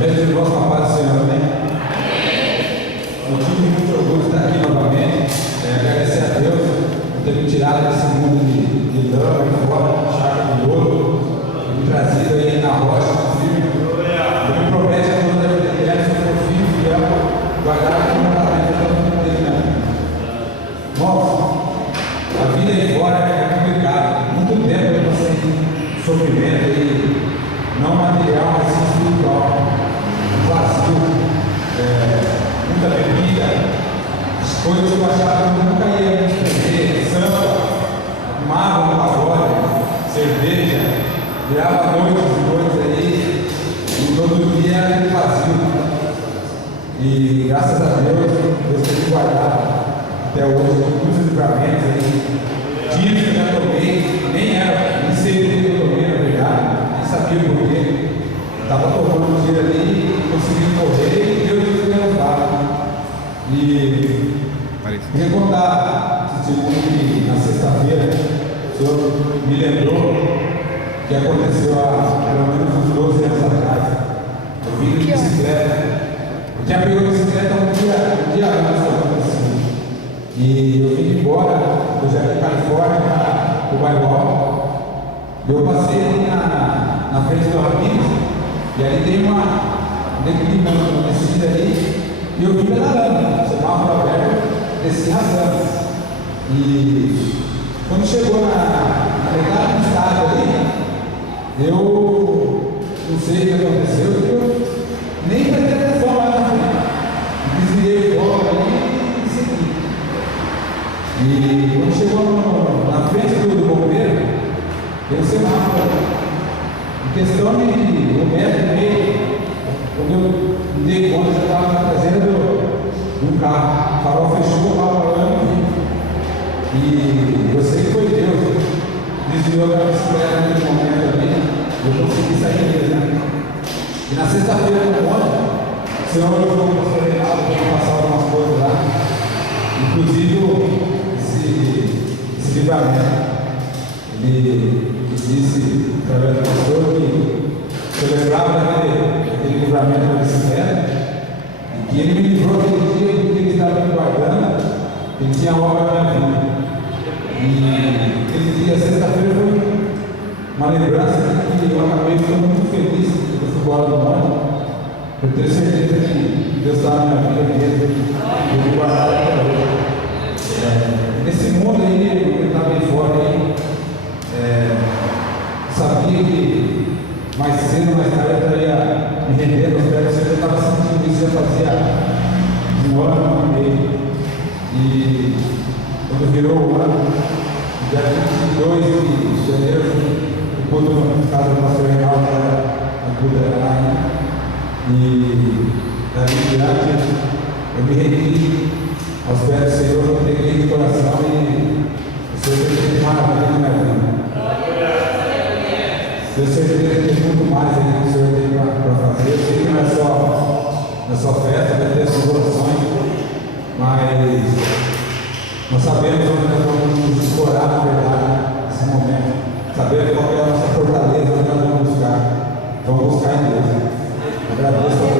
Meus irmãos, com a paz do Senhor, amém? Eu tive muito orgulho de estar aqui novamente, agradecer a Deus por ter me tirado desse mundo de lama e fora, chácara de ouro, e me trazido aí na rocha, firme. Ele me promete a toda a vida eterna, se eu for filho, fiel, guardar o mandamento até o fim dele na vida. Irmãos, a vida aí fora é complicada, muito tempo eu passei em sofrimento e não material, mas sim espiritual. Vazio, muita bebida, as coisas que eu achava que eu nunca ia me desprender, samba, fumava no pagode, cerveja, virava noites e noites aí, e todo dia era vazio. E graças a Deus, Deus tem me guardado até hoje, com muitos livramentos aí, dias que eu já tomei, nem sei o que eu tomei, na verdade, nem sabia o porquê. Estava tomando um dia ali, conseguindo correr e Deus me levava. E queria contar esse testemunho que na sexta-feira o Senhor me lembrou que aconteceu há pelo menos uns 12 anos atrás. Eu vim de bicicleta. Eu tinha pego a bicicleta um dia antes da acontecer. E eu vim embora do Jardim Califórnia para o bairro. E eu passei ali na frente do Ramiro. E ali tem uma descida ali, e eu vim pedalando, semáforo aberto, desci rasgando. E quando chegou na metade do estado ali, eu não sei o que aconteceu, eu nem prestei atenção lá na frente. Desviei o foco ali e segui. E quando chegou na frente do bombeiro, tem um semáforo. Em questão de 1,5 metro, quando eu me dei conta, já estava na traseira do carro. O farol fechou, o carro parando e eu sei que foi Deus. Desviou a bicicleta naquele momento ali, eu consegui sair dele, né? E na sexta-feira no monte, o Senhor levou o pastor Reinaldo para passar algumas coisas lá, inclusive esse livramento. Ele disse, através do pastor, que eu lembrava daquele livramento da bicicleta e que ele me livrou aquele dia porque ele estava me guardando, ele tinha obra na minha vida. E aquele dia, sexta-feira, foi uma lembrança que eu acabei ficando muito feliz quando eu fui embora do mundo. Eu tenho certeza que Deus estava na minha vida mesmo, eu me guardava até hoje. Nesse mundo aí, eu estava aí fora aí. Sabia que mais cedo ou mais tarde eu estaria me rendendo aos pés do Senhor. Eu estava sentindo isso, eu fazia um ano e meio. E quando virou o ano, dia 22 de janeiro, o culto na casa do pastor Reinaldo, a culto era lá, né? E daí em diante, eu me rendi aos pés do Senhor, eu peguei de coração e o Senhor fez maravilha na minha vida. Eu certeza que tem muito mais aí que o Senhor tem para fazer. Eu sei que não é só festa, vai ter suas orações, mas nós sabemos onde nós vamos nos explorar, na verdade, nesse momento. Sabemos qual é a nossa fortaleza, onde nós vamos buscar. Vamos buscar em Deus. Agradeço a